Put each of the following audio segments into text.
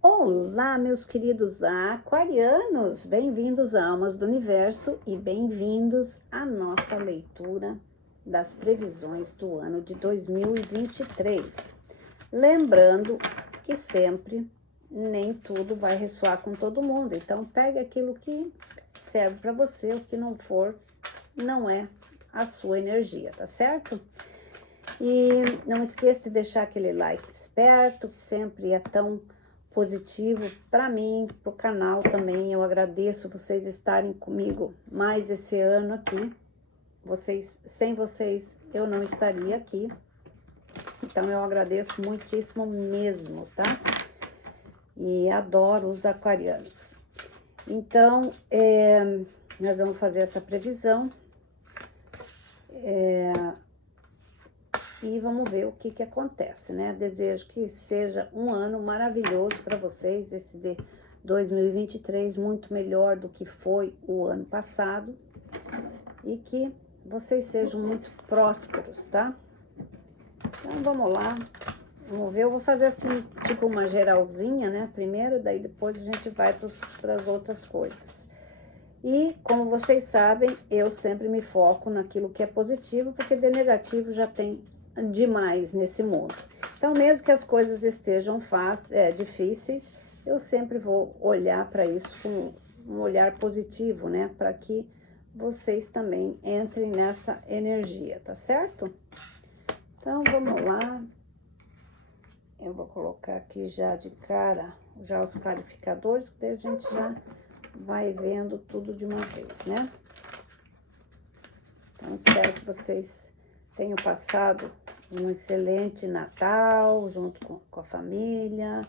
Olá, meus queridos aquarianos, bem-vindos a Almas do Universo e bem-vindos à nossa leitura das previsões do ano de 2023. Lembrando que sempre nem tudo vai ressoar com todo mundo, então pegue aquilo que serve para você, o que não for, não é a sua energia, tá certo? E não esqueça de deixar aquele like esperto, que sempre é tão positivo para mim, para o canal também. Eu agradeço vocês estarem comigo mais esse ano aqui. Sem vocês eu não estaria aqui. Então eu agradeço muitíssimo mesmo, tá? E adoro os aquarianos. Então, nós vamos fazer essa previsão. E vamos ver o que acontece, né? Desejo que seja um ano maravilhoso para vocês, esse de 2023, muito melhor do que foi o ano passado. E que vocês sejam muito prósperos, tá? Então, vamos lá. Vamos ver, eu vou fazer assim, tipo uma geralzinha, né? Primeiro, daí depois a gente vai para as outras coisas. E, como vocês sabem, eu sempre me foco naquilo que é positivo, porque de negativo já tem demais nesse mundo. Então, mesmo que as coisas estejam difíceis, eu sempre vou olhar para isso com um olhar positivo, né? Para que vocês também entrem nessa energia, tá certo? Então, vamos lá. Eu vou colocar aqui já de cara, já os clarificadores, que daí a gente já vai vendo tudo de uma vez, né? Então, espero que vocês tenham passado um excelente Natal junto com a família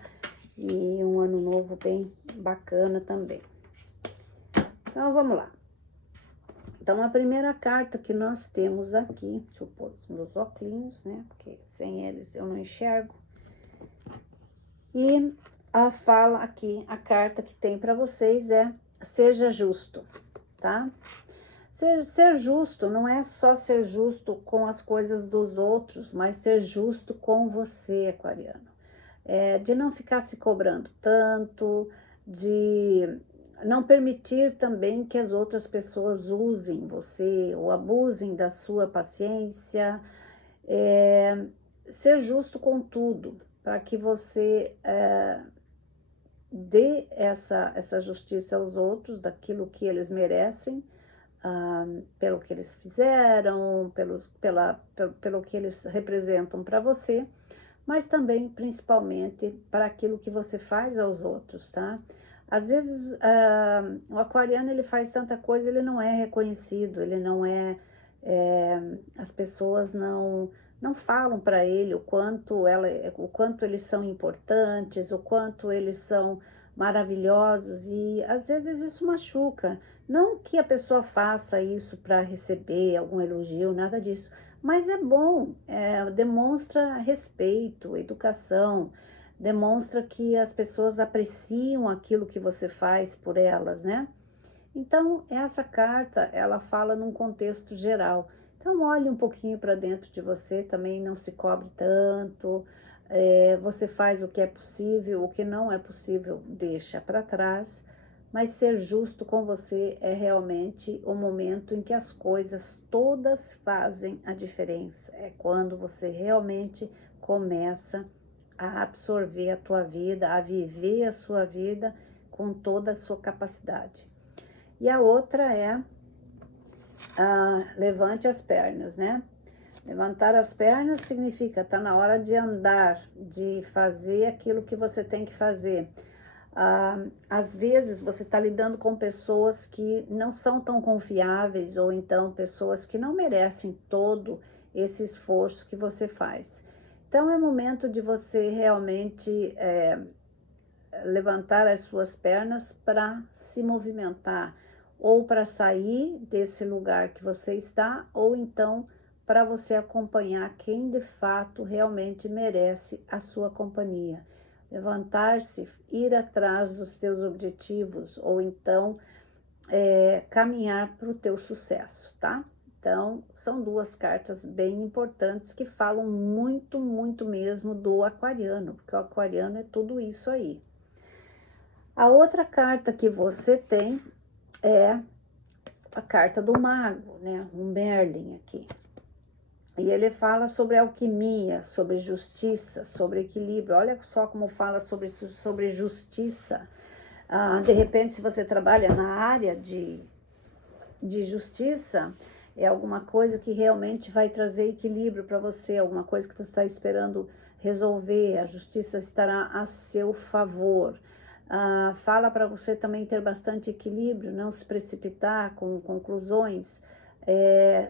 e um ano novo bem bacana também. Então, vamos lá. Então, a primeira carta que nós temos aqui, deixa eu pôr os meus óculos, né? Porque sem eles eu não enxergo. E fala aqui, a carta que tem para vocês é: seja justo, tá? Ser justo não é só ser justo com as coisas dos outros, mas ser justo com você, aquariano. De não ficar se cobrando tanto, de não permitir também que as outras pessoas usem você ou abusem da sua paciência. Ser justo com tudo, para que você dê essa justiça aos outros, daquilo que eles merecem, pelo que eles fizeram, pelo que eles representam para você, mas também, principalmente, para aquilo que você faz aos outros, tá? Às vezes, o aquariano, ele faz tanta coisa, ele não é reconhecido, ele não as pessoas não falam para ele o quanto eles são importantes, o quanto eles são maravilhosos, e às vezes isso machuca. Não que a pessoa faça isso para receber algum elogio, nada disso, mas é bom, demonstra respeito, educação, demonstra que as pessoas apreciam aquilo que você faz por elas, né? Então, essa carta, ela fala num contexto geral. Então, olhe um pouquinho para dentro de você, também não se cobre tanto, você faz o que é possível, o que não é possível, deixa para trás, mas ser justo com você é realmente o momento em que as coisas todas fazem a diferença. É quando você realmente começa a absorver a tua vida, a viver a sua vida com toda a sua capacidade. E a outra é levante as pernas, né? Levantar as pernas significa tá na hora de andar, de fazer aquilo que você tem que fazer. Às vezes você está lidando com pessoas que não são tão confiáveis, ou então pessoas que não merecem todo esse esforço que você faz. Então é momento de você realmente levantar as suas pernas para se movimentar, ou para sair desse lugar que você está, ou então para você acompanhar quem de fato realmente merece a sua companhia. Levantar-se, ir atrás dos teus objetivos, ou então caminhar para o teu sucesso, tá? Então, são duas cartas bem importantes que falam muito, muito mesmo do aquariano, porque o aquariano é tudo isso aí. A outra carta que você tem é a carta do mago, né? O Merlin aqui. E ele fala sobre alquimia, sobre justiça, sobre equilíbrio. Olha só como fala sobre justiça. De repente, se você trabalha na área de justiça, é alguma coisa que realmente vai trazer equilíbrio para você, alguma coisa que você está esperando resolver, a justiça estará a seu favor. Fala para você também ter bastante equilíbrio, não se precipitar com conclusões.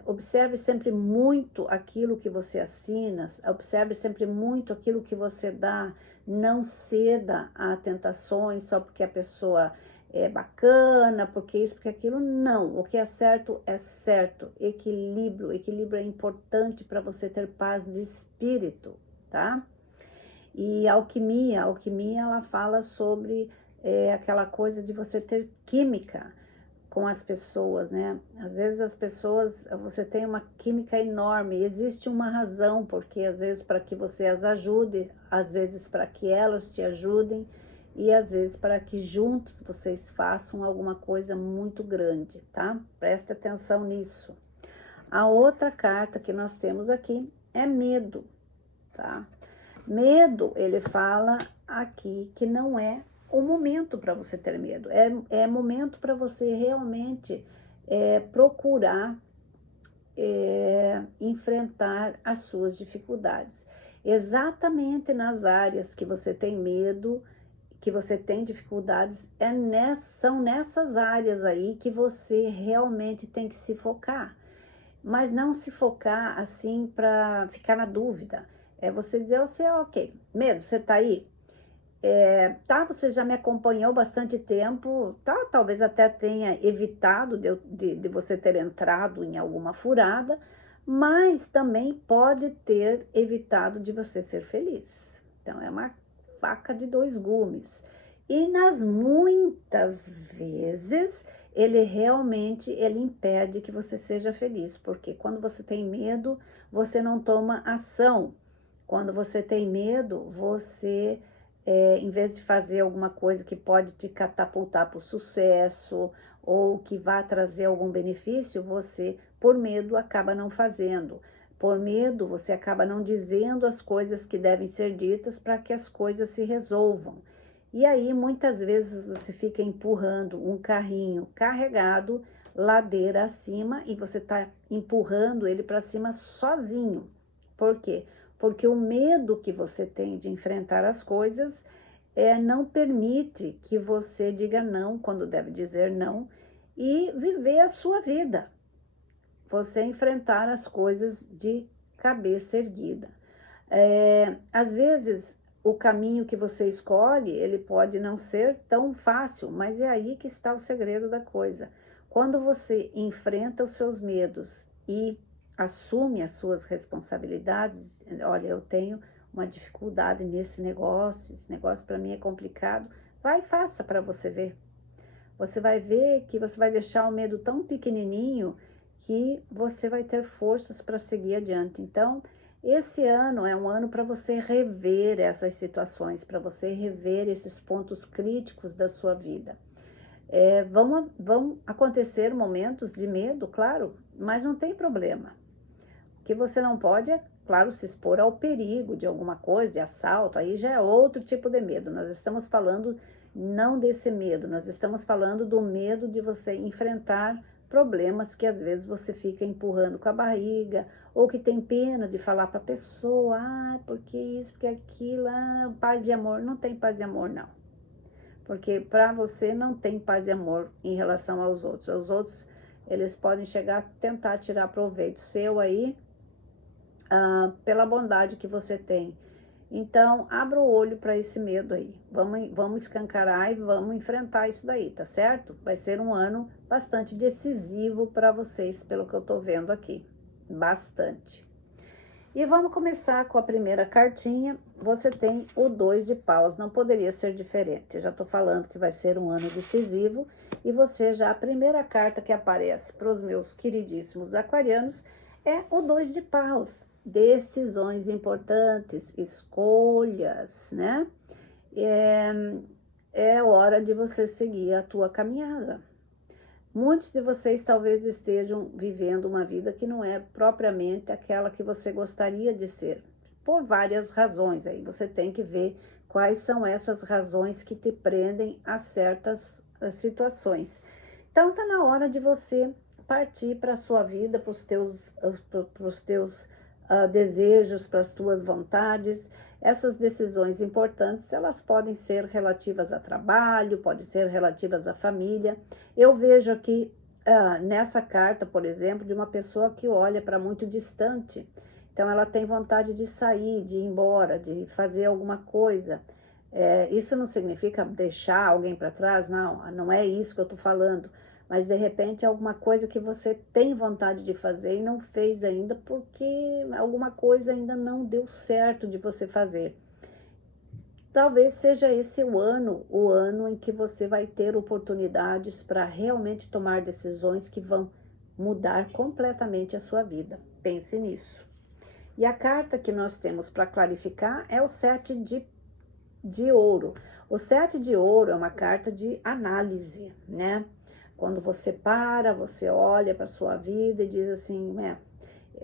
Observe sempre muito aquilo que você assina, observe sempre muito aquilo que você dá, não ceda a tentações só porque a pessoa é bacana, porque isso, porque aquilo, não. O que é certo, equilíbrio é importante para você ter paz de espírito, tá? E a alquimia ela fala sobre aquela coisa de você ter química com as pessoas, né? Às vezes as pessoas, você tem uma química enorme, existe uma razão, porque às vezes para que você as ajude, às vezes para que elas te ajudem, e às vezes para que juntos vocês façam alguma coisa muito grande, tá? Presta atenção nisso. A outra carta que nós temos aqui é medo, tá? Medo, ele fala aqui que não é o momento para você ter medo, é momento para você realmente procurar enfrentar as suas dificuldades. Exatamente nas áreas que você tem medo, que você tem dificuldades, são nessas áreas aí que você realmente tem que se focar. Mas não se focar assim para ficar na dúvida. É você dizer, ok, medo, você tá aí? Tá, você já me acompanhou bastante tempo, tá? Talvez até tenha evitado de você ter entrado em alguma furada, mas também pode ter evitado de você ser feliz. Então, é uma faca de dois gumes. E nas muitas vezes, ele realmente impede que você seja feliz, porque quando você tem medo, você não toma ação. Quando você tem medo, você em vez de fazer alguma coisa que pode te catapultar para o sucesso ou que vá trazer algum benefício, você, por medo, acaba não fazendo. Por medo, você acaba não dizendo as coisas que devem ser ditas para que as coisas se resolvam. E aí, muitas vezes, você fica empurrando um carrinho carregado ladeira acima e você está empurrando ele para cima sozinho. Por quê? Porque o medo que você tem de enfrentar as coisas não permite que você diga não quando deve dizer não e viver a sua vida. Você enfrentar as coisas de cabeça erguida. Às vezes, o caminho que você escolhe, ele pode não ser tão fácil, mas é aí que está o segredo da coisa. Quando você enfrenta os seus medos e assume as suas responsabilidades, olha, eu tenho uma dificuldade nesse negócio, esse negócio para mim é complicado, vai e faça para você ver. Você vai ver que você vai deixar o medo tão pequenininho que você vai ter forças para seguir adiante. Então, esse ano é um ano para você rever essas situações, para você rever esses pontos críticos da sua vida. Vão acontecer momentos de medo, claro, mas não tem problema. O que você não pode é, claro, se expor ao perigo de alguma coisa, de assalto, aí já é outro tipo de medo. Nós estamos falando não desse medo, nós estamos falando do medo de você enfrentar problemas que às vezes você fica empurrando com a barriga, ou que tem pena de falar para a pessoa, porque isso, porque aquilo, paz e amor. Não tem paz e amor, não. Porque para você não tem paz e amor em relação aos outros. Os outros, eles podem chegar a tentar tirar proveito seu aí, pela bondade que você tem. Então, abra o olho para esse medo aí. Vamos escancarar e vamos enfrentar isso daí, tá certo? Vai ser um ano bastante decisivo para vocês, pelo que eu tô vendo aqui. Bastante. E vamos começar com a primeira cartinha. Você tem o 2 de paus, não poderia ser diferente. Eu já tô falando que vai ser um ano decisivo. E você já, a primeira carta que aparece para os meus queridíssimos aquarianos é o 2 de paus. Decisões importantes, escolhas, né? é hora de você seguir a tua caminhada. Muitos de vocês talvez estejam vivendo uma vida que não é propriamente aquela que você gostaria de ser, por várias razões. Aí você tem que ver quais são essas razões que te prendem a certas situações. Então tá na hora de você partir para a sua vida, para os teus desejos, para as tuas vontades. Essas decisões importantes, elas podem ser relativas a trabalho, podem ser relativas à família. Eu vejo aqui nessa carta, por exemplo, de uma pessoa que olha para muito distante. Então ela tem vontade de sair, de ir embora, de fazer alguma coisa. Isso não significa deixar alguém para trás, não é isso que eu estou falando. Mas de repente é alguma coisa que você tem vontade de fazer e não fez ainda porque alguma coisa ainda não deu certo de você fazer. Talvez seja esse o ano em que você vai ter oportunidades para realmente tomar decisões que vão mudar completamente a sua vida. Pense nisso. E a carta que nós temos para clarificar é o 7 de ouro. O 7 de ouro é uma carta de análise, né? Quando você para, você olha para a sua vida e diz assim,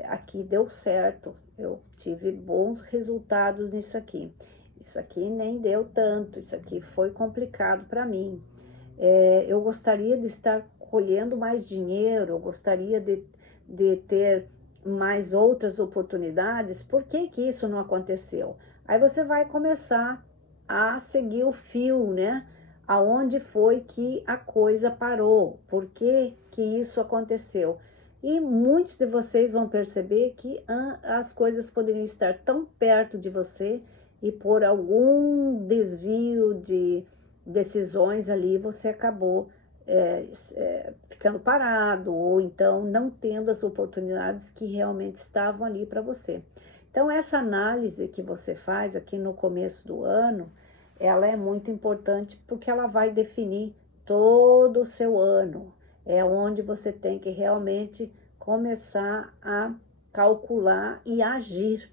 aqui deu certo, eu tive bons resultados nisso aqui. Isso aqui nem deu tanto, isso aqui foi complicado para mim. Eu gostaria de estar colhendo mais dinheiro, eu gostaria de ter mais outras oportunidades, por que que isso não aconteceu? Aí você vai começar a seguir o fio, né? Aonde foi que a coisa parou? Por que que isso aconteceu? E muitos de vocês vão perceber que as coisas poderiam estar tão perto de você e por algum desvio de decisões ali você acabou ficando parado ou então não tendo as oportunidades que realmente estavam ali para você. Então essa análise que você faz aqui no começo do ano, ela é muito importante porque ela vai definir todo o seu ano. É onde você tem que realmente começar a calcular e agir,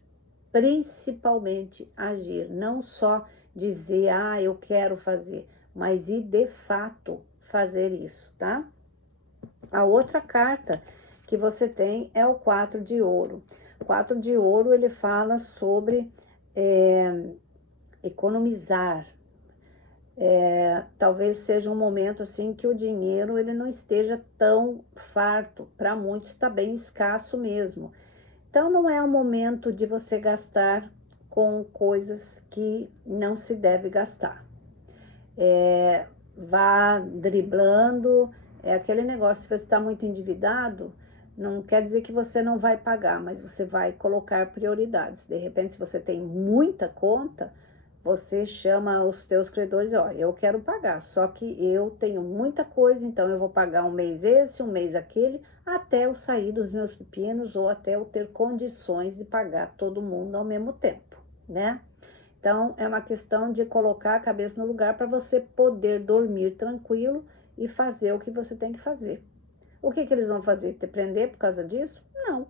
principalmente agir, não só dizer, eu quero fazer, mas ir de fato fazer isso, tá? A outra carta que você tem é o 4 de ouro. O 4 de ouro, ele fala sobre economizar. Talvez seja um momento assim que o dinheiro ele não esteja tão farto, para muitos está bem escasso mesmo. Então não é o momento de você gastar com coisas que não se deve gastar. Vá driblando, aquele negócio, se você está muito endividado, não quer dizer que você não vai pagar, mas você vai colocar prioridades. De repente, se você tem muita conta, você chama os teus credores, eu quero pagar, só que eu tenho muita coisa, então eu vou pagar um mês esse, um mês aquele, até eu sair dos meus pepinos ou até eu ter condições de pagar todo mundo ao mesmo tempo, né? Então, é uma questão de colocar a cabeça no lugar para você poder dormir tranquilo e fazer o que você tem que fazer. O que eles vão fazer? Te prender por causa disso? Não.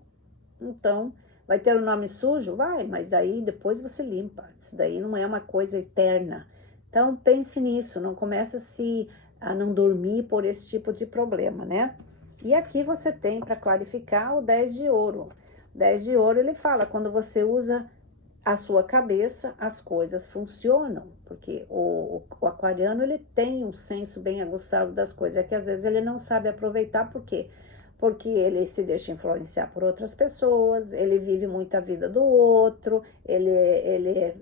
Então, vai ter o nome sujo? Vai, mas daí depois você limpa. Isso daí não é uma coisa eterna. Então, pense nisso, não comece a não dormir por esse tipo de problema, né? E aqui você tem, para clarificar, o 10 de ouro. O 10 de ouro, ele fala, quando você usa a sua cabeça, as coisas funcionam, porque o aquariano, ele tem um senso bem aguçado das coisas, é que às vezes ele não sabe aproveitar, por quê? Porque ele se deixa influenciar por outras pessoas, ele vive muito a vida do outro, ele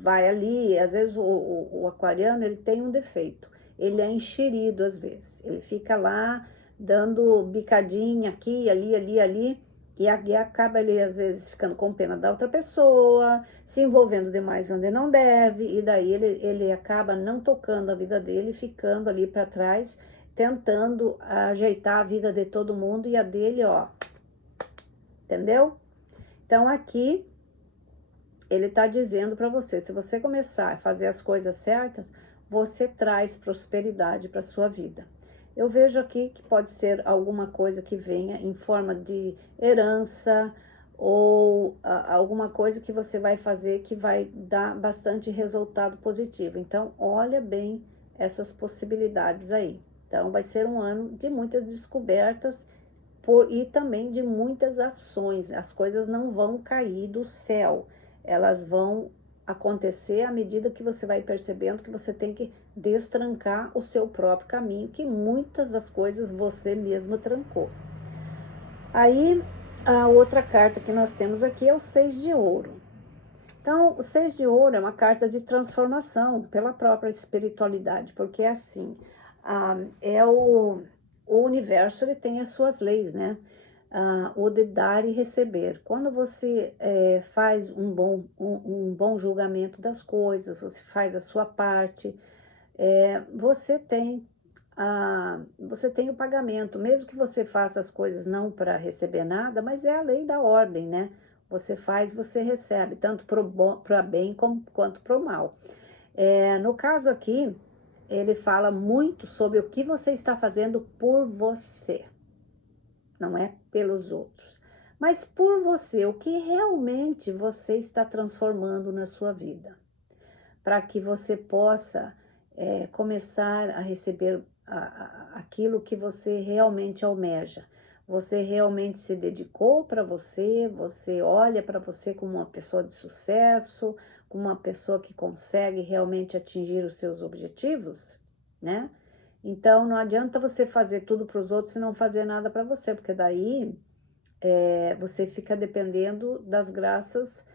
vai ali, às vezes o aquariano, ele tem um defeito, ele é enxerido às vezes, ele fica lá dando bicadinha aqui, ali, e acaba ele, às vezes, ficando com pena da outra pessoa, se envolvendo demais onde não deve, e daí ele acaba não tocando a vida dele, ficando ali para trás, tentando ajeitar a vida de todo mundo e a dele, entendeu? Então, aqui, ele tá dizendo para você, se você começar a fazer as coisas certas, você traz prosperidade para sua vida. Eu vejo aqui que pode ser alguma coisa que venha em forma de herança ou alguma coisa que você vai fazer que vai dar bastante resultado positivo. Então, olha bem essas possibilidades aí. Então, vai ser um ano de muitas descobertas e também de muitas ações. As coisas não vão cair do céu, elas vão acontecer à medida que você vai percebendo que você tem que destrancar o seu próprio caminho, que muitas das coisas você mesmo trancou. Aí, a outra carta que nós temos aqui é o 6 de ouro. Então, o 6 de ouro é uma carta de transformação pela própria espiritualidade, porque é assim, o universo ele tem as suas leis, né? O de dar e receber. Quando você faz um bom julgamento das coisas, você faz a sua parte, você tem o pagamento, mesmo que você faça as coisas não para receber nada, mas é a lei da ordem, né? Você faz, você recebe, tanto para bem quanto para o mal. No caso aqui, ele fala muito sobre o que você está fazendo por você, não é pelos outros, mas por você, o que realmente você está transformando na sua vida, para que você possa começar a receber aquilo que você realmente almeja. Você realmente se dedicou para você, você olha para você como uma pessoa de sucesso, como uma pessoa que consegue realmente atingir os seus objetivos, né? Então, não adianta você fazer tudo para os outros e não fazer nada para você, porque daí você fica dependendo das graças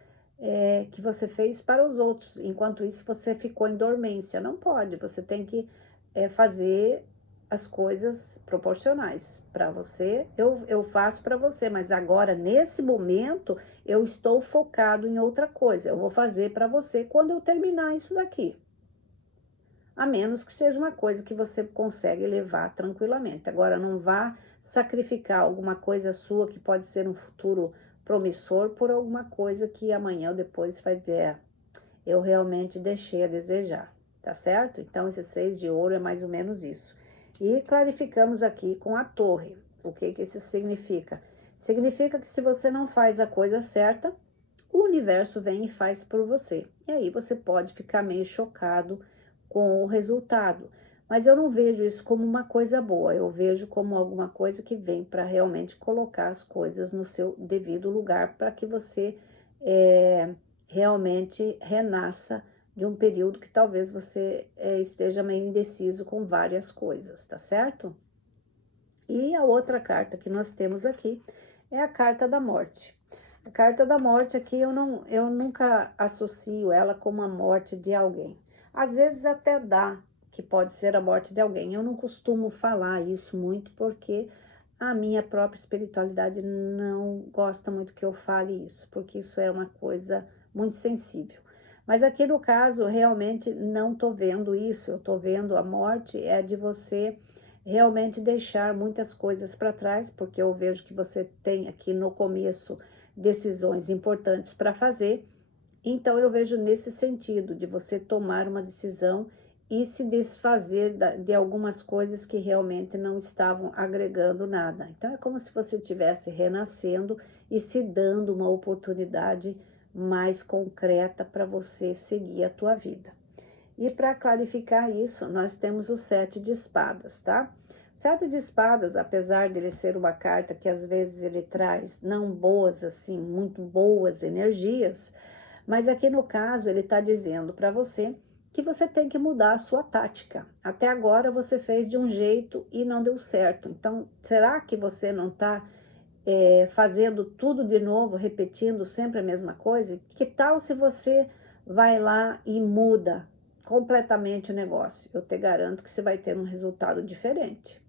que você fez para os outros. Enquanto isso, você ficou em dormência. Não pode, você tem que fazer as coisas proporcionais. Para você, eu faço para você, mas agora, nesse momento, eu estou focado em outra coisa. Eu vou fazer para você quando eu terminar isso daqui. A menos que seja uma coisa que você consegue levar tranquilamente. Agora, não vá sacrificar alguma coisa sua que pode ser um futuro promissor por alguma coisa que amanhã ou depois vai dizer, eu realmente deixei a desejar, tá certo? Então, esse 6 de ouro é mais ou menos isso. E clarificamos aqui com a torre. O que isso significa? Significa que se você não faz a coisa certa, o universo vem e faz por você. E aí você pode ficar meio chocado com o resultado. Mas eu não vejo isso como uma coisa boa, eu vejo como alguma coisa que vem para realmente colocar as coisas no seu devido lugar, para que você realmente renasça de um período que talvez você esteja meio indeciso com várias coisas, tá certo? E a outra carta que nós temos aqui é a carta da morte. A carta da morte aqui eu nunca associo ela com a morte de alguém. Às vezes até dá que pode ser a morte de alguém. Eu não costumo falar isso muito porque a minha própria espiritualidade não gosta muito que eu fale isso, porque isso é uma coisa muito sensível. Mas aqui no caso, realmente não tô vendo isso, eu tô vendo a morte de você realmente deixar muitas coisas para trás, porque eu vejo que você tem aqui no começo decisões importantes para fazer, então eu vejo nesse sentido de você tomar uma decisão e se desfazer de algumas coisas que realmente não estavam agregando nada. Então é como se você estivesse renascendo e se dando uma oportunidade mais concreta para você seguir a tua vida. E para clarificar isso, nós temos o 7 de espadas, tá? 7 de espadas, apesar dele ser uma carta que às vezes ele traz não boas assim, muito boas energias, mas aqui no caso ele está dizendo para você que você tem que mudar a sua tática. Até agora você fez de um jeito e não deu certo. Então, será que você não está fazendo tudo de novo, repetindo sempre a mesma coisa? Que tal se você vai lá e muda completamente o negócio? Eu te garanto que você vai ter um resultado diferente.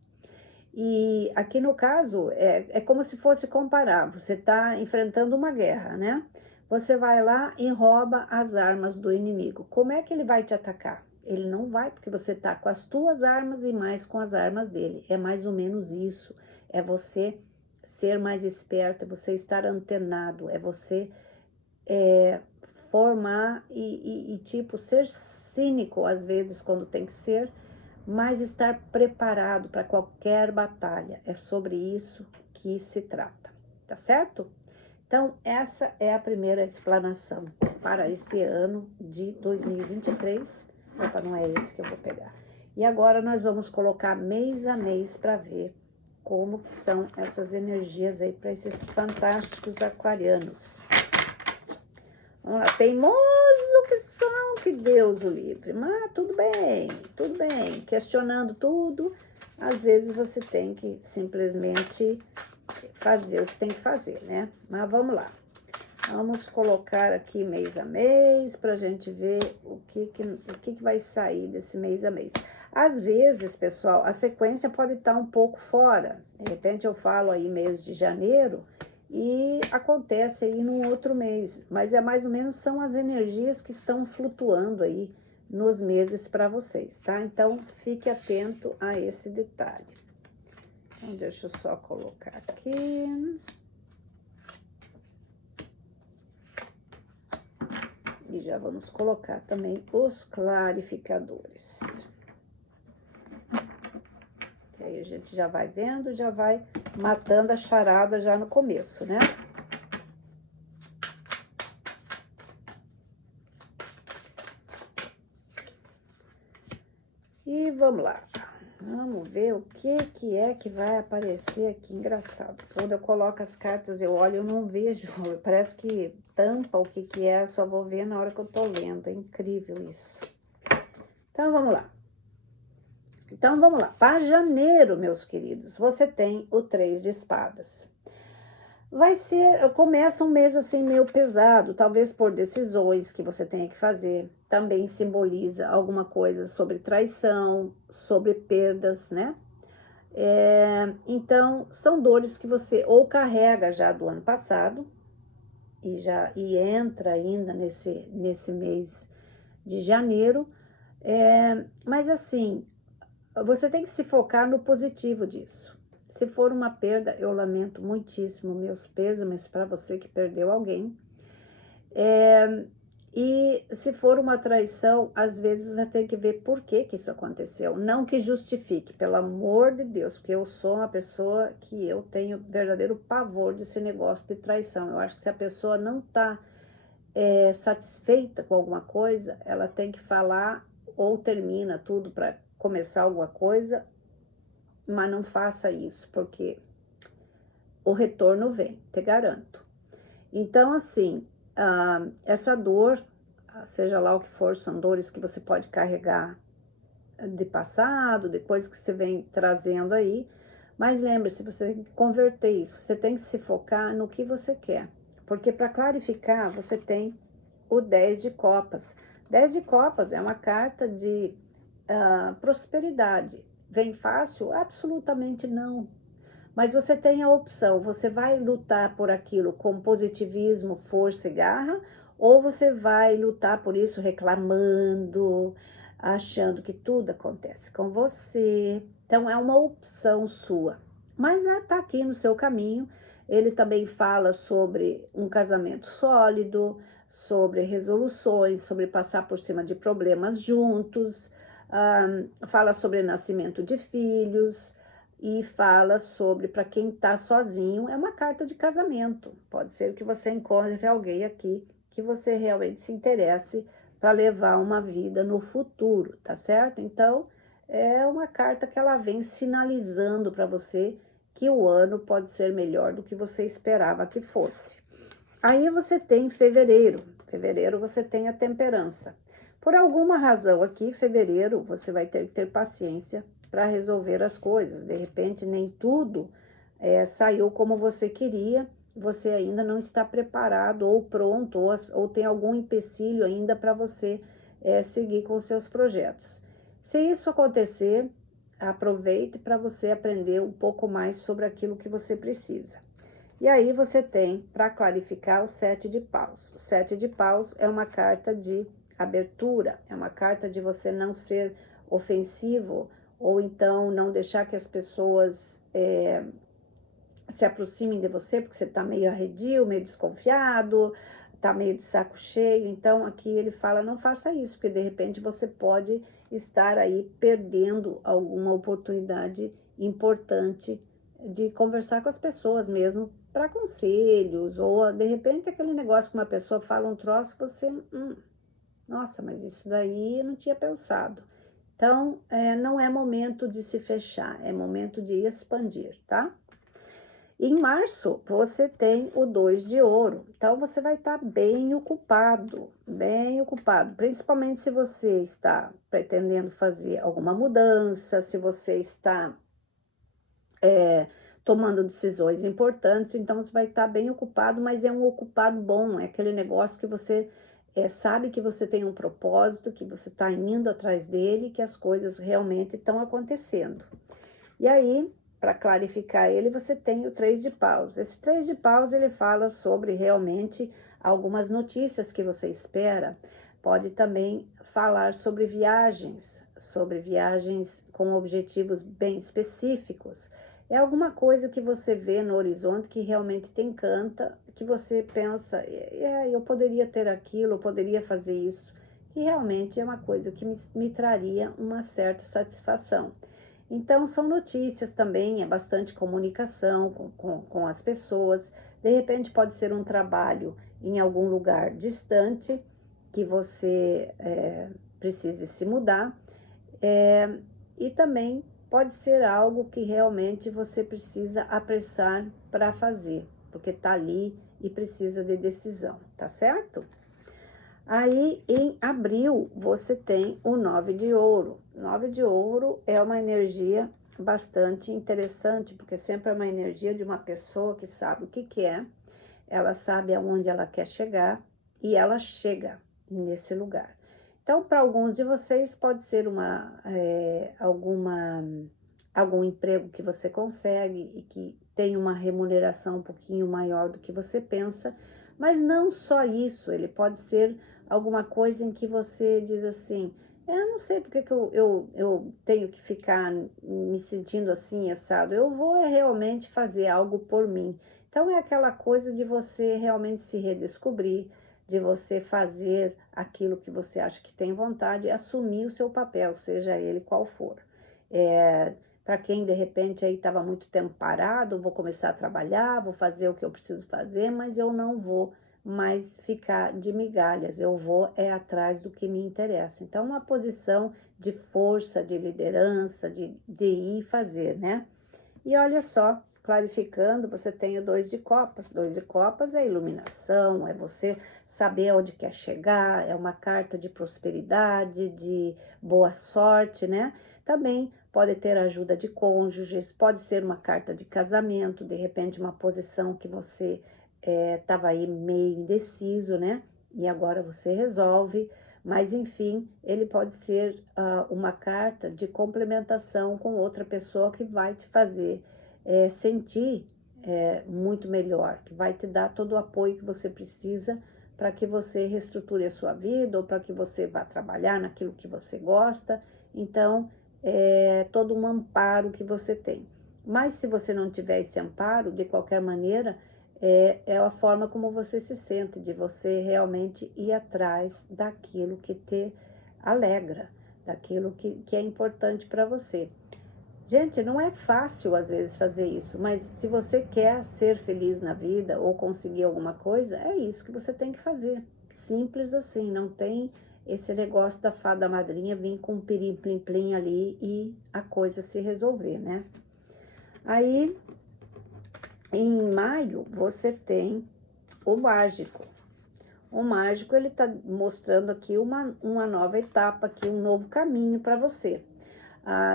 E aqui no caso, é como se fosse comparar, você está enfrentando uma guerra, né? Você vai lá e rouba as armas do inimigo. Como é que ele vai te atacar? Ele não vai, porque você está com as tuas armas e mais com as armas dele. É mais ou menos isso. É você ser mais esperto, é você estar antenado, é você formar e tipo, ser cínico às vezes quando tem que ser, mas estar preparado para qualquer batalha. É sobre isso que se trata, tá certo? Então, essa é a primeira explanação para esse ano de 2023. Opa, não é esse que eu vou pegar. E agora nós vamos colocar mês a mês para ver como que são essas energias aí para esses fantásticos aquarianos. Vamos lá, teimoso que são, que Deus o livre. Mas tudo bem, questionando tudo, às vezes você tem que simplesmente fazer o que tem que fazer, né? Mas vamos lá. Vamos colocar aqui mês a mês pra gente ver o que vai sair desse mês a mês. Às vezes, pessoal, a sequência pode estar um pouco fora. De repente eu falo aí mês de janeiro e acontece aí num outro mês. Mas é mais ou menos são as energias que estão flutuando aí nos meses para vocês, tá? Então, fique atento a esse detalhe. Então, deixa eu só colocar aqui. E já vamos colocar também os clarificadores. Que aí a gente já vai vendo, já vai matando a charada já no começo, né? E vamos lá. Vamos ver o que é que vai aparecer aqui. Engraçado. Quando eu coloco as cartas, eu olho, eu não vejo. Parece que tampa o que é, só vou ver na hora que eu tô lendo. É incrível isso. Então, vamos lá. Para janeiro, meus queridos, você tem o 3 de espadas. Começa um mês assim meio pesado, talvez por decisões que você tenha que fazer. Também simboliza alguma coisa sobre traição, sobre perdas, né? Então, são dores que você ou carrega já do ano passado e entra ainda nesse mês de janeiro. Mas assim, você tem que se focar no positivo disso. Se for uma perda, eu lamento muitíssimo, meus pêsames para você que perdeu alguém. E se for uma traição, às vezes você tem que ver por que isso aconteceu. Não que justifique, pelo amor de Deus, porque eu sou uma pessoa que eu tenho verdadeiro pavor desse negócio de traição. Eu acho que se a pessoa não está satisfeita com alguma coisa, ela tem que falar ou termina tudo para começar alguma coisa, mas não faça isso, porque o retorno vem, te garanto. Então, assim, essa dor, seja lá o que for, são dores que você pode carregar de passado, de coisas que você vem trazendo aí, mas lembre-se, você tem que converter isso, você tem que se focar no que você quer, porque para clarificar, você tem o 10 de copas. 10 de copas é uma carta de prosperidade. Vem fácil? Absolutamente não. Mas você tem a opção, você vai lutar por aquilo com positivismo, força e garra, ou você vai lutar por isso reclamando, achando que tudo acontece com você. Então é uma opção sua. Mas está aqui no seu caminho. Ele também fala sobre um casamento sólido, sobre resoluções, sobre passar por cima de problemas juntos, fala sobre nascimento de filhos e fala sobre, para quem está sozinho, é uma carta de casamento. Pode ser que você encontre alguém aqui que você realmente se interesse para levar uma vida no futuro, tá certo? Então, é uma carta que ela vem sinalizando para você que o ano pode ser melhor do que você esperava que fosse. Aí você tem fevereiro. Fevereiro você tem a temperança. Por alguma razão aqui, fevereiro, você vai ter que ter paciência para resolver as coisas. De repente, nem tudo saiu como você queria, você ainda não está preparado ou pronto, ou tem algum empecilho ainda para você seguir com os seus projetos. Se isso acontecer, aproveite para você aprender um pouco mais sobre aquilo que você precisa. E aí você tem, para clarificar, o 7 de paus. O 7 de paus é uma carta de abertura, é uma carta de você não ser ofensivo, ou então não deixar que as pessoas se aproximem de você, porque você está meio arredio, meio desconfiado, está meio de saco cheio. Então aqui ele fala, não faça isso, porque de repente você pode estar aí perdendo alguma oportunidade importante de conversar com as pessoas mesmo, para conselhos, ou de repente aquele negócio que uma pessoa fala um troço, você, nossa, mas isso daí eu não tinha pensado. Então, não é momento de se fechar, é momento de expandir, tá? Em março, você tem o 2 de ouro, então você vai estar bem ocupado, principalmente se você está pretendendo fazer alguma mudança, se você está tomando decisões importantes, então você vai estar bem ocupado, mas é um ocupado bom, é aquele negócio que você sabe que você tem um propósito, que você está indo atrás dele, que as coisas realmente estão acontecendo. E aí, para clarificar ele, você tem o 3 de paus. Esse 3 de paus, ele fala sobre realmente algumas notícias que você espera. Pode também falar sobre viagens com objetivos bem específicos. É alguma coisa que você vê no horizonte que realmente te encanta, que você pensa, eu poderia ter aquilo, eu poderia fazer isso, que realmente é uma coisa que me traria uma certa satisfação. Então, são notícias também, é bastante comunicação com as pessoas. De repente, pode ser um trabalho em algum lugar distante que você precise se mudar. E também pode ser algo que realmente você precisa apressar para fazer, porque está ali e precisa de decisão, tá certo? Aí, em abril, você tem o 9 de ouro. 9 de ouro é uma energia bastante interessante, porque sempre é uma energia de uma pessoa que sabe o que quer, ela sabe aonde ela quer chegar e ela chega nesse lugar. Então, para alguns de vocês, pode ser algum emprego que você consegue e que tem uma remuneração um pouquinho maior do que você pensa, mas não só isso, ele pode ser alguma coisa em que você diz assim, eu não sei porque que eu tenho que ficar me sentindo assim, assado, eu vou realmente fazer algo por mim. Então, é aquela coisa de você realmente se redescobrir, de você fazer aquilo que você acha que tem vontade, assumir o seu papel, seja ele qual for. Para quem de repente aí estava muito tempo parado, vou começar a trabalhar, vou fazer o que eu preciso fazer, mas eu não vou mais ficar de migalhas, eu vou atrás do que me interessa. Então, uma posição de força, de liderança, de ir fazer, né? E olha só, clarificando, você tem o 2 de copas. 2 de copas é iluminação, é você saber onde quer chegar, é uma carta de prosperidade, de boa sorte, né? Também pode ter ajuda de cônjuges, pode ser uma carta de casamento, de repente uma posição que você estava aí meio indeciso, né? E agora você resolve. Mas, enfim, ele pode ser uma carta de complementação com outra pessoa que vai te fazer sentir muito melhor, que vai te dar todo o apoio que você precisa para que você reestruture a sua vida ou para que você vá trabalhar naquilo que você gosta. Então, é todo um amparo que você tem. Mas se você não tiver esse amparo, de qualquer maneira, é a forma como você se sente, de você realmente ir atrás daquilo que te alegra, daquilo que é importante para você. Gente, não é fácil às vezes fazer isso, mas se você quer ser feliz na vida ou conseguir alguma coisa, é isso que você tem que fazer. Simples assim, não tem esse negócio da fada madrinha vir com um pirim-plim-plim ali e a coisa se resolver, né? Aí, em maio, você tem o mágico. O mágico, ele tá mostrando aqui uma nova etapa, aqui um novo caminho para você.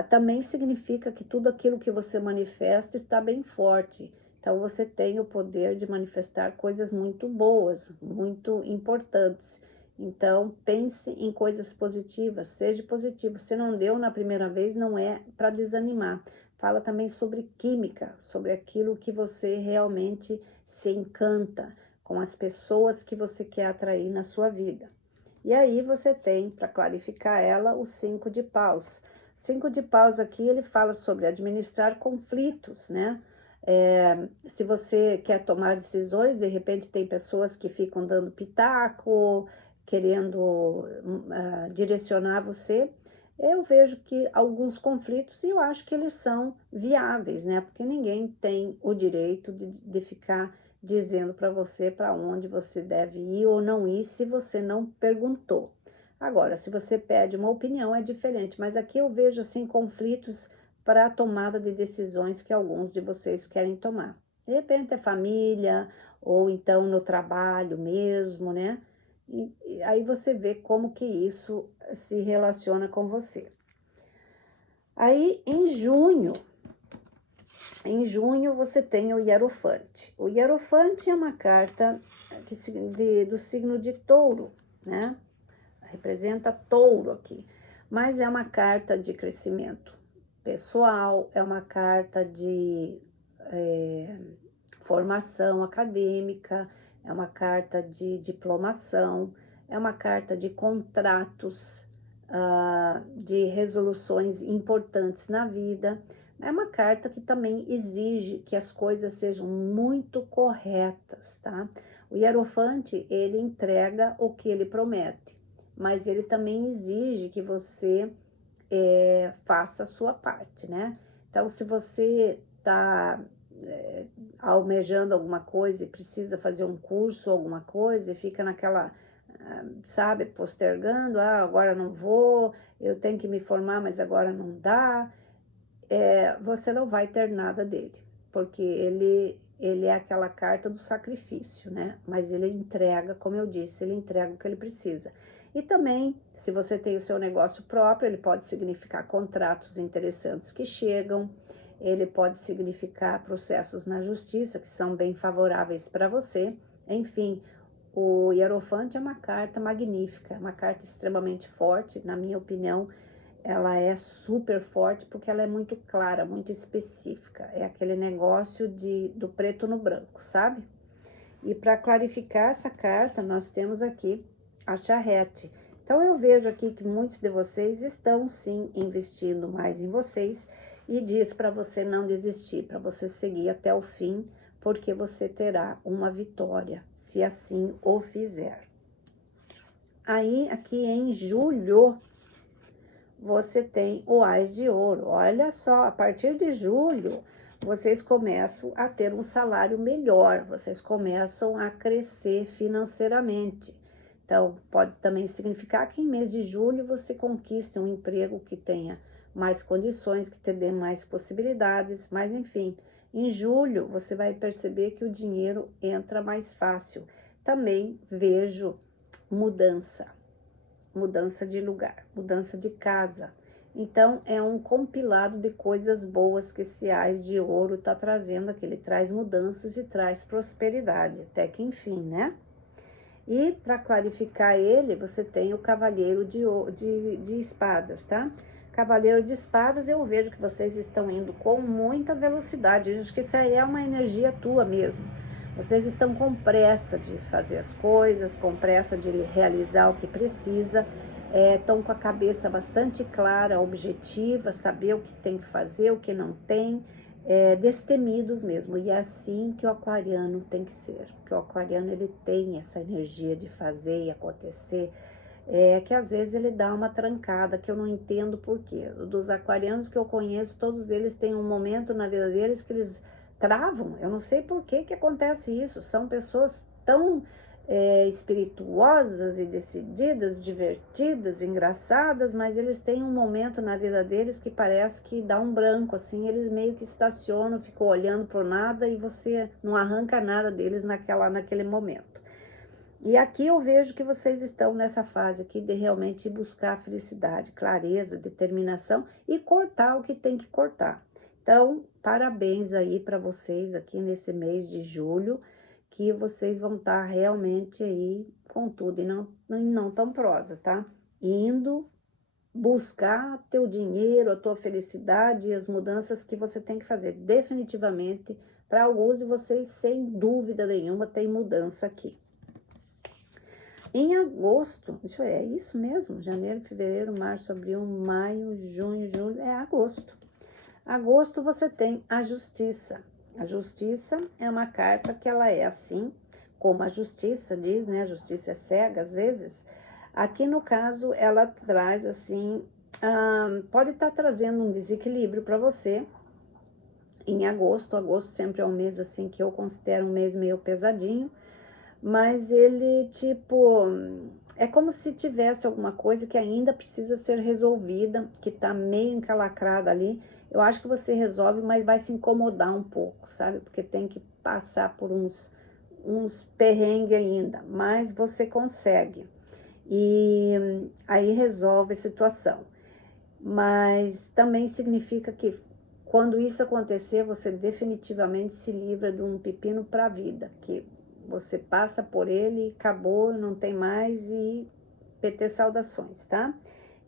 Também significa que tudo aquilo que você manifesta está bem forte. Então, você tem o poder de manifestar coisas muito boas, muito importantes. Então, pense em coisas positivas, seja positivo. Se não deu na primeira vez, não é para desanimar. Fala também sobre química, sobre aquilo que você realmente se encanta, com as pessoas que você quer atrair na sua vida. E aí você tem, para clarificar ela, o 5 de paus. 5 de paus aqui, ele fala sobre administrar conflitos, né? Se você quer tomar decisões, de repente tem pessoas que ficam dando pitaco, querendo direcionar você. Eu vejo que alguns conflitos, e eu acho que eles são viáveis, né? Porque ninguém tem o direito de ficar dizendo para você para onde você deve ir ou não ir se você não perguntou. Agora, se você pede uma opinião, é diferente, mas aqui eu vejo, assim, conflitos para a tomada de decisões que alguns de vocês querem tomar. De repente é família, ou então no trabalho mesmo, né? E aí você vê como que isso se relaciona com você. Aí, em junho você tem o Hierofante. O Hierofante é uma carta do signo de Touro, né? Representa Touro aqui, mas é uma carta de crescimento pessoal, é uma carta de formação acadêmica, é uma carta de diplomação, é uma carta de contratos, de resoluções importantes na vida. É uma carta que também exige que as coisas sejam muito corretas, tá? O Hierofante, ele entrega o que ele promete, mas ele também exige que você faça a sua parte, né? Então, se você está almejando alguma coisa e precisa fazer um curso, alguma coisa, e fica naquela, sabe, postergando, agora não vou, eu tenho que me formar, mas agora não dá, você não vai ter nada dele, porque ele é aquela carta do sacrifício, né? Mas ele entrega, como eu disse, ele entrega o que ele precisa. E também, se você tem o seu negócio próprio, ele pode significar contratos interessantes que chegam, ele pode significar processos na justiça que são bem favoráveis para você. Enfim, o Hierofante é uma carta magnífica, uma carta extremamente forte, na minha opinião. Ela é super forte porque ela é muito clara, muito específica. É aquele negócio do preto no branco, sabe? E para clarificar essa carta, nós temos aqui a charrete. Então, eu vejo aqui que muitos de vocês estão, sim, investindo mais em vocês e diz para você não desistir, para você seguir até o fim, porque você terá uma vitória, se assim o fizer. Aí, aqui em julho, você tem o Ás de Ouro. Olha só, a partir de julho, vocês começam a ter um salário melhor, vocês começam a crescer financeiramente. Então, pode também significar que em mês de julho você conquiste um emprego que tenha mais condições, que te dê mais possibilidades, mas enfim, em julho você vai perceber que o dinheiro entra mais fácil. Também vejo mudança de lugar, mudança de casa. Então, é um compilado de coisas boas que esse Ás de Ouro está trazendo aqui. Ele traz mudanças e traz prosperidade, até que enfim, né? E para clarificar ele, você tem o Cavaleiro de Espadas, tá? Cavaleiro de Espadas, eu vejo que vocês estão indo com muita velocidade. Eu acho que isso aí é uma energia tua mesmo. Vocês estão com pressa de fazer as coisas, com pressa de realizar o que precisa, estão com a cabeça bastante clara, objetiva, saber o que tem que fazer, o que não tem, destemidos mesmo. E é assim que o aquariano tem que ser, porque o aquariano ele tem essa energia de fazer e acontecer, que às vezes ele dá uma trancada, que eu não entendo por quê. Dos aquarianos que eu conheço, todos eles têm um momento na vida deles que eles travam. Eu não sei por que acontece isso. São pessoas tão espirituosas e decididas, divertidas, engraçadas, mas eles têm um momento na vida deles que parece que dá um branco, assim, eles meio que estacionam, ficam olhando por nada e você não arranca nada deles naquele momento. E aqui eu vejo que vocês estão nessa fase aqui de realmente buscar felicidade, clareza, determinação e cortar o que tem que cortar. Então, parabéns aí para vocês aqui nesse mês de julho, que vocês vão estar realmente aí com tudo e não tão prosa, tá? Indo buscar teu dinheiro, a tua felicidade e as mudanças que você tem que fazer. Definitivamente, para alguns de vocês, sem dúvida nenhuma, tem mudança aqui. Em agosto, deixa eu ver, é isso mesmo? Janeiro, fevereiro, março, abril, maio, junho, julho, é agosto. Agosto você tem a justiça. A justiça é uma carta que ela é assim, como a justiça diz, né? A justiça é cega às vezes. Aqui no caso ela traz assim, pode estar trazendo um desequilíbrio para você. Em agosto sempre é um mês assim que eu considero um mês meio pesadinho. Mas ele, tipo, é como se tivesse alguma coisa que ainda precisa ser resolvida, que tá meio encalacrada ali. Eu acho que você resolve, mas vai se incomodar um pouco, sabe? Porque tem que passar por uns perrengues ainda, mas você consegue. E aí resolve a situação. Mas também significa que quando isso acontecer, você definitivamente se livra de um pepino para a vida, que você passa por ele, acabou, não tem mais e PT saudações, tá?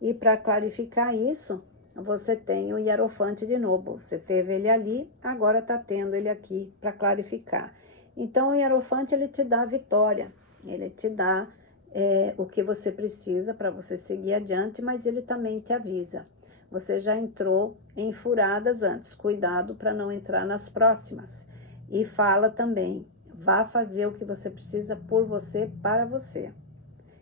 E para clarificar isso, você tem o Hierofante de novo. Você teve ele ali, agora tá tendo ele aqui para clarificar. Então o Hierofante ele te dá a vitória, ele te dá o que você precisa para você seguir adiante, mas ele também te avisa. Você já entrou em furadas antes, cuidado para não entrar nas próximas. E fala também, vá fazer o que você precisa por você, para você.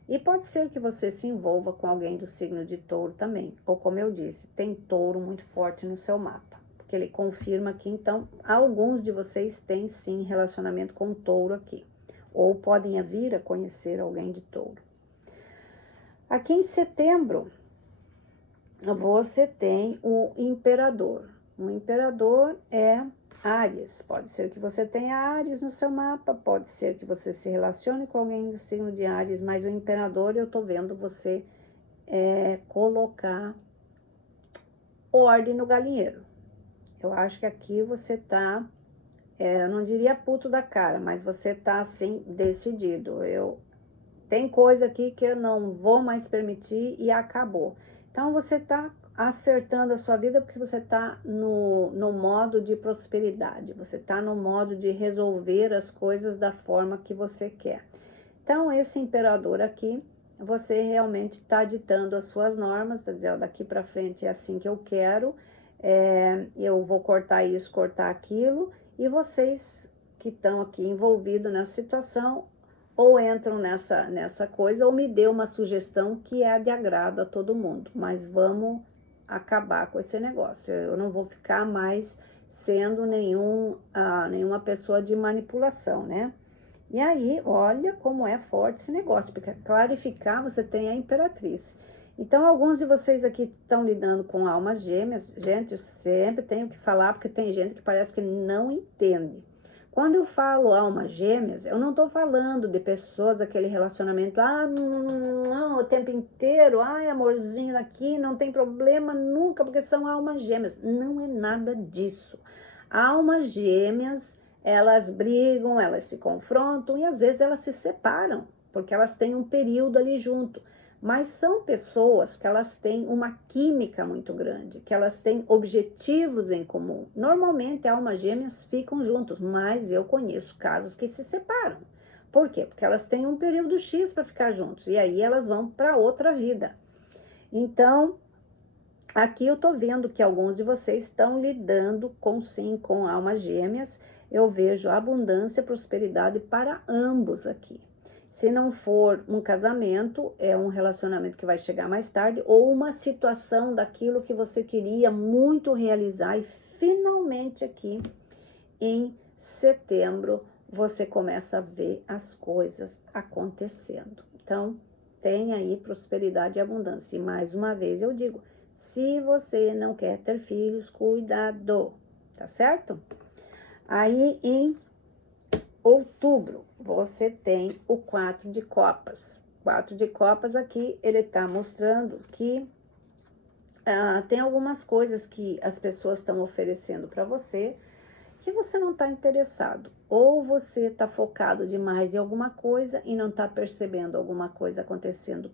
E pode ser que você se envolva com alguém do signo de touro também. Ou como eu disse, tem touro muito forte no seu mapa. Porque ele confirma que então alguns de vocês têm sim relacionamento com touro aqui. Ou podem vir a conhecer alguém de touro. Aqui em setembro, você tem o imperador. O imperador é Áries. Pode ser que você tenha Áries no seu mapa, pode ser que você se relacione com alguém do signo de Áries, mas o imperador eu tô vendo você colocar ordem no galinheiro. Eu acho que aqui você tá, eu não diria puto da cara, mas você tá assim decidido. Tem coisa aqui que eu não vou mais permitir e acabou. Então, você está acertando a sua vida porque você está no modo de prosperidade. Você está no modo de resolver as coisas da forma que você quer. Então, esse imperador aqui, você realmente está ditando as suas normas, está dizendo, daqui para frente é assim que eu quero, eu vou cortar isso, cortar aquilo, e vocês que estão aqui envolvidos nessa situação, ou entram nessa coisa, ou me dê uma sugestão que é de agrado a todo mundo, mas vamos acabar com esse negócio. Eu não vou ficar mais sendo nenhuma pessoa de manipulação, né? E aí, olha como é forte esse negócio, porque clarificar, você tem a imperatriz. Então, alguns de vocês aqui estão lidando com almas gêmeas. Gente, eu sempre tenho que falar, porque tem gente que parece que não entende. Quando eu falo almas gêmeas, eu não estou falando de pessoas, aquele relacionamento, não, o tempo inteiro, ai, amorzinho aqui, não tem problema nunca, porque são almas gêmeas. Não é nada disso. Almas gêmeas, elas brigam, elas se confrontam e às vezes elas se separam, porque elas têm um período ali junto. Mas são pessoas que elas têm uma química muito grande, que elas têm objetivos em comum. Normalmente, almas gêmeas ficam juntos, mas eu conheço casos que se separam. Por quê? Porque elas têm um período X para ficar juntos, e aí elas vão para outra vida. Então, aqui eu tô vendo que alguns de vocês estão lidando com almas gêmeas. Eu vejo abundância e prosperidade para ambos aqui. Se não for um casamento, é um relacionamento que vai chegar mais tarde, ou uma situação daquilo que você queria muito realizar e finalmente aqui em setembro você começa a ver as coisas acontecendo. Então, tem aí prosperidade e abundância. E mais uma vez eu digo, se você não quer ter filhos, cuidado, tá certo? Aí em outubro, você tem o 4 de copas. 4 de copas aqui, ele tá mostrando que tem algumas coisas que as pessoas estão oferecendo para você que você não está interessado. Ou você está focado demais em alguma coisa e não está percebendo alguma coisa acontecendo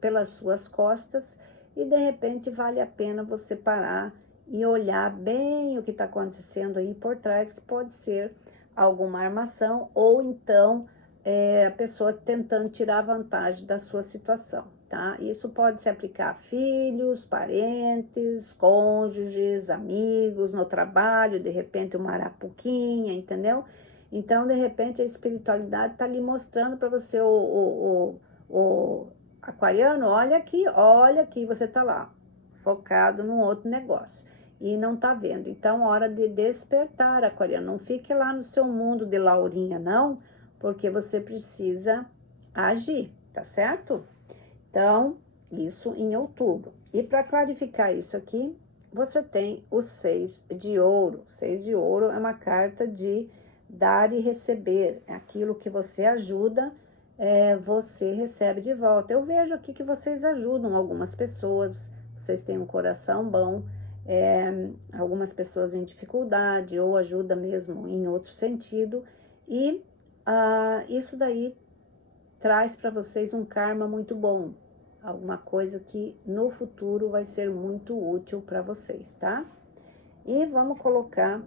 pelas suas costas e de repente vale a pena você parar e olhar bem o que está acontecendo aí por trás, que pode ser alguma armação ou então a pessoa tentando tirar vantagem da sua situação, tá? Isso pode se aplicar a filhos, parentes, cônjuges, amigos, no trabalho, de repente uma arapuquinha, entendeu? Então, de repente, a espiritualidade tá ali mostrando para você o aquariano, olha aqui, você tá lá, focado num outro negócio e não tá vendo. Então, hora de despertar, aquariano. Não fique lá no seu mundo de Laurinha, não, porque você precisa agir. tá certo? Então, isso em outubro. E para clarificar isso aqui, você tem o 6 de ouro. 6 de ouro é uma carta de dar e receber. É aquilo que você ajuda, você recebe de volta. Eu vejo aqui que vocês ajudam algumas pessoas, vocês têm um coração bom, algumas pessoas em dificuldade ou ajuda mesmo em outro sentido. E isso daí traz para vocês um karma muito bom. Alguma coisa que no futuro vai ser muito útil para vocês, tá? E vamos colocar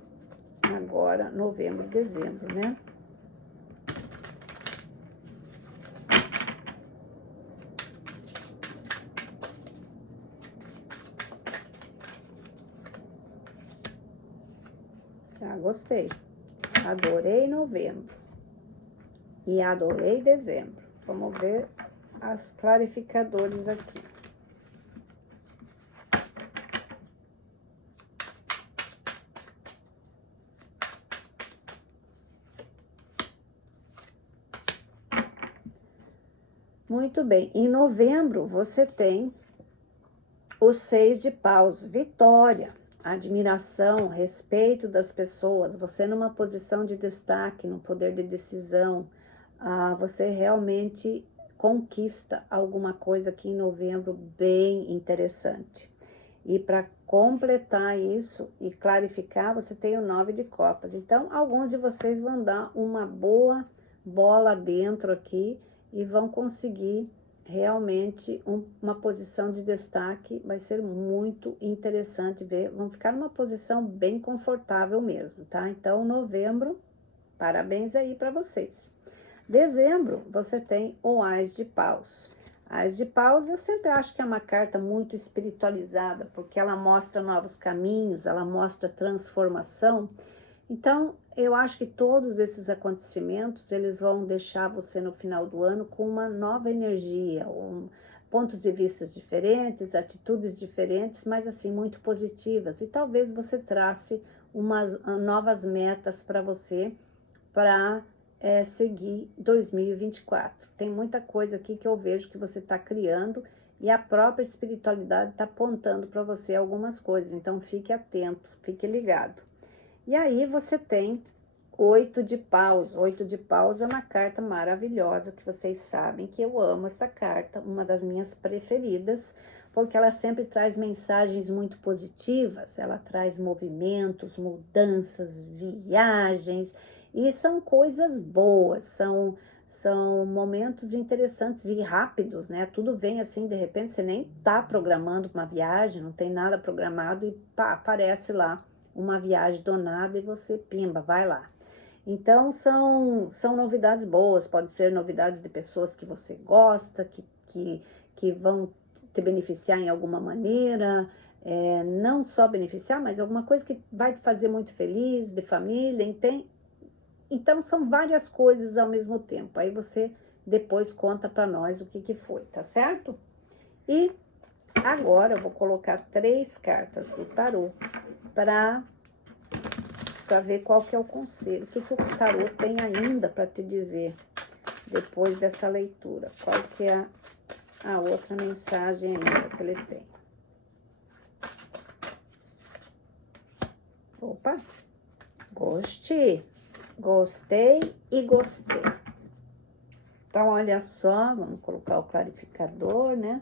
agora novembro, dezembro, né? Já gostei. Adorei novembro. E adorei dezembro. Vamos ver as clarificadores aqui. Muito bem, em novembro você tem o 6 de paus, vitória, admiração, respeito das pessoas, você numa posição de destaque, no poder de decisão, você realmente conquista alguma coisa aqui em novembro bem interessante. E para completar isso e clarificar, você tem o 9 de copas. Então, alguns de vocês vão dar uma boa bola dentro aqui e vão conseguir realmente uma posição de destaque. Vai ser muito interessante ver, vão ficar numa posição bem confortável mesmo, tá? Então, novembro, parabéns aí para vocês. Dezembro, você tem o Ás de Paus. Ás de Paus, eu sempre acho que é uma carta muito espiritualizada, porque ela mostra novos caminhos, ela mostra transformação. Então, eu acho que todos esses acontecimentos, eles vão deixar você no final do ano com uma nova energia, pontos de vista diferentes, atitudes diferentes, mas assim, muito positivas. E talvez você trace umas novas metas para você, para seguir 2024. Tem muita coisa aqui que eu vejo que você está criando e a própria espiritualidade está apontando para você algumas coisas. Então, fique atento, fique ligado. E aí você tem 8 de paus. 8 de paus é uma carta maravilhosa, que vocês sabem que eu amo essa carta, uma das minhas preferidas, porque ela sempre traz mensagens muito positivas, ela traz movimentos, mudanças, viagens, e são coisas boas, são momentos interessantes e rápidos, né? Tudo vem assim, de repente, você nem tá programando uma viagem, não tem nada programado e pá, aparece lá uma viagem do nada e você, pimba, vai lá. Então, são novidades boas, pode ser novidades de pessoas que você gosta, que vão te beneficiar em alguma maneira, não só beneficiar, mas alguma coisa que vai te fazer muito feliz, de família, entende? Então, são várias coisas ao mesmo tempo. Aí você depois conta para nós o que foi, tá certo? E agora eu vou colocar 3 cartas do tarô para ver qual que é o conselho. O que o tarô tem ainda para te dizer depois dessa leitura. Qual que é a outra mensagem ainda que ele tem. Opa! Gostei! Gostei e gostei. Então, olha só, vamos colocar o clarificador, né?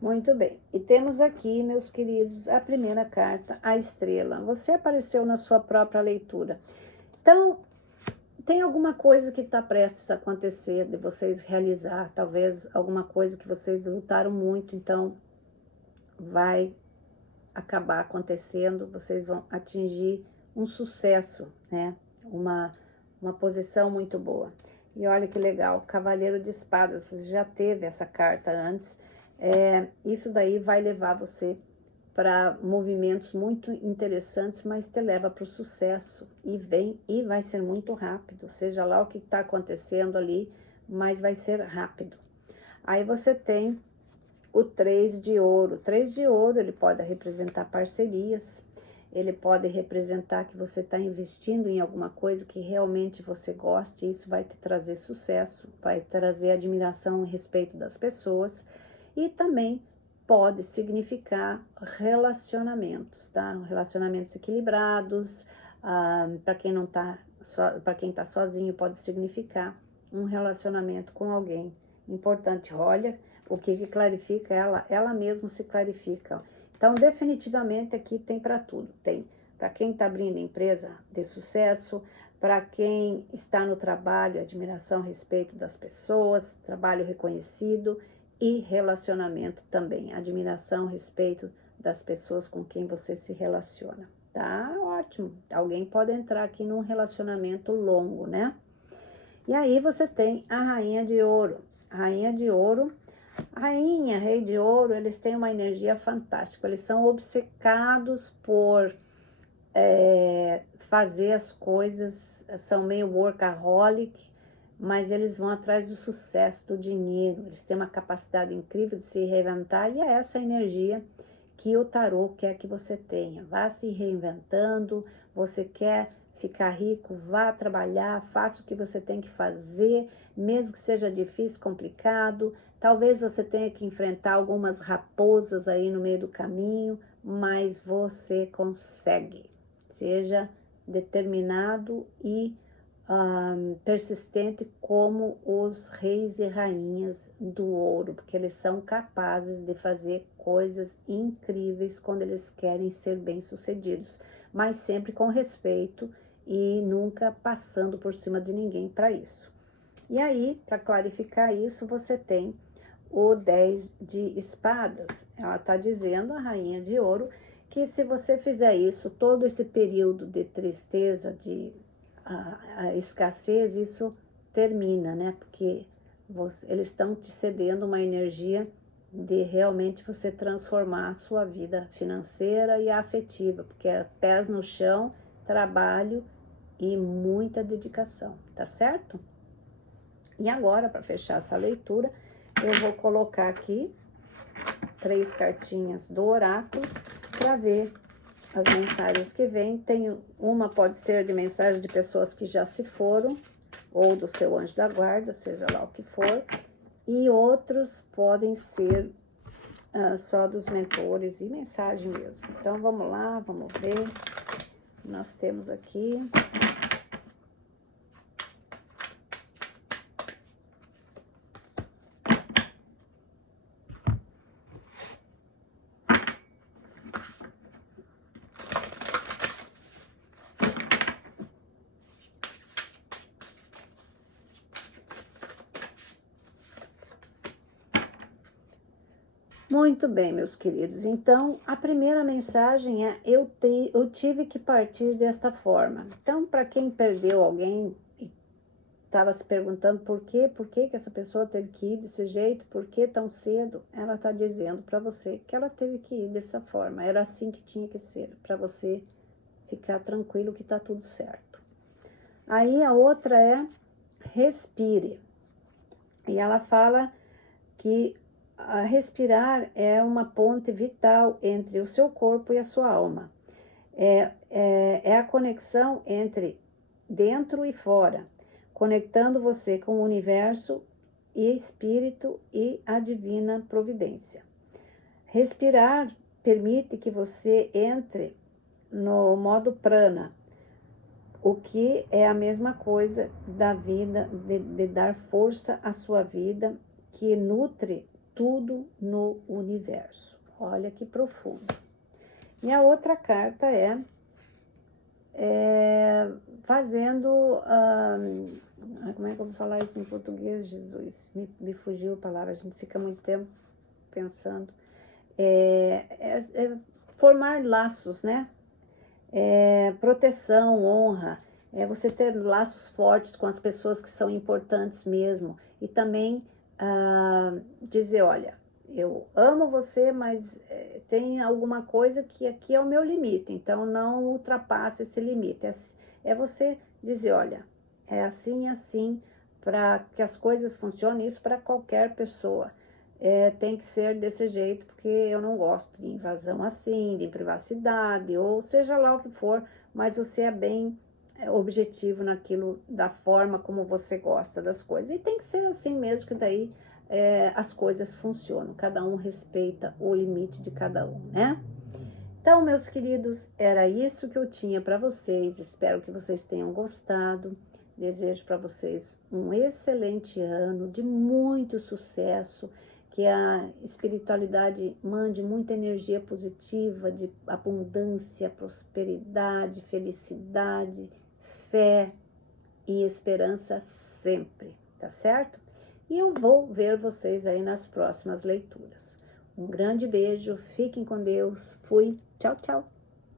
Muito bem, e temos aqui, meus queridos, a primeira carta, a estrela. Você apareceu na sua própria leitura. Então, tem alguma coisa que está prestes a acontecer, de vocês realizar, talvez alguma coisa que vocês lutaram muito, então vai acabar acontecendo, vocês vão atingir um sucesso, né? Uma posição muito boa. E olha que legal, Cavaleiro de Espadas, você já teve essa carta antes. Isso daí vai levar você para movimentos muito interessantes, mas te leva para o sucesso e vem e vai ser muito rápido, seja lá o que está acontecendo ali, mas vai ser rápido. Aí você tem o 3 de ouro. O 3 de ouro, ele pode representar parcerias, ele pode representar que você está investindo em alguma coisa que realmente você goste, isso vai te trazer sucesso, vai trazer admiração e respeito das pessoas, e também pode significar relacionamentos, tá? Relacionamentos equilibrados, para quem não tá para quem tá sozinho, pode significar um relacionamento com alguém importante. Olha, o que clarifica ela mesma se clarifica. Então, definitivamente aqui tem para tudo. Tem para quem está abrindo empresa de sucesso, para quem está no trabalho, admiração, respeito das pessoas, trabalho reconhecido e relacionamento também, admiração, respeito das pessoas com quem você se relaciona. Tá ótimo. Alguém pode entrar aqui num relacionamento longo, né? E aí você tem a rainha de ouro. Rainha de ouro, rainha, rei de ouro, eles têm uma energia fantástica. Eles são obcecados por fazer as coisas, são meio workaholic, mas eles vão atrás do sucesso, do dinheiro. Eles têm uma capacidade incrível de se reinventar e é essa energia que o tarô quer que você tenha. Vá se reinventando, você quer ficar rico, vá trabalhar, faça o que você tem que fazer, mesmo que seja difícil, complicado. Talvez você tenha que enfrentar algumas raposas aí no meio do caminho, mas você consegue. Seja determinado e persistente como os reis e rainhas do ouro, porque eles são capazes de fazer coisas incríveis quando eles querem ser bem-sucedidos, mas sempre com respeito e nunca passando por cima de ninguém para isso. E aí, para clarificar isso, você tem o 10 de espadas. Ela está dizendo, a rainha de ouro, que se você fizer isso, todo esse período de tristeza, de a escassez, isso termina, né? Porque eles estão te cedendo uma energia de realmente você transformar a sua vida financeira e afetiva, porque é pés no chão, trabalho e muita dedicação, tá certo? E agora, para fechar essa leitura, eu vou colocar aqui 3 cartinhas do oráculo para ver as mensagens que vêm. Tem uma, pode ser de mensagem de pessoas que já se foram, ou do seu anjo da guarda, seja lá o que for, e outros podem ser só dos mentores e mensagem mesmo. Então, vamos lá, vamos ver. Nós temos aqui... Muito bem, meus queridos. Então, a primeira mensagem é: eu tive que partir desta forma. Então, para quem perdeu alguém e estava se perguntando por que essa pessoa teve que ir desse jeito, por que tão cedo, ela está dizendo para você que ela teve que ir dessa forma. Era assim que tinha que ser, para você ficar tranquilo que está tudo certo. Aí a outra é: respire. E ela fala que respirar é uma ponte vital entre o seu corpo e a sua alma. É a conexão entre dentro e fora, conectando você com o universo e espírito e a divina providência. Respirar permite que você entre no modo prana, o que é a mesma coisa da vida, de dar força à sua vida, que nutre tudo no universo. Olha que profundo. E a outra carta é fazendo... como é que eu vou falar isso em português, Jesus? Me fugiu a palavra, a gente fica muito tempo pensando. Formar laços, né? Proteção, honra. Você ter laços fortes com as pessoas que são importantes mesmo. E também... dizer, olha, eu amo você, mas tem alguma coisa que aqui é o meu limite, então não ultrapasse esse limite. É você dizer, olha, é assim, para que as coisas funcionem, isso para qualquer pessoa. Tem que ser desse jeito, porque eu não gosto de invasão assim, de privacidade, ou seja lá o que for, mas você é bem objetivo naquilo, da forma como você gosta das coisas. E tem que ser assim mesmo, que daí as coisas funcionam, cada um respeita o limite de cada um, né? Então, meus queridos, era isso que eu tinha para vocês. Espero que vocês tenham gostado. Desejo para vocês um excelente ano de muito sucesso, que a espiritualidade mande muita energia positiva, de abundância, prosperidade, felicidade, fé e esperança sempre, tá certo? E eu vou ver vocês aí nas próximas leituras. Um grande beijo, fiquem com Deus, fui, tchau, tchau!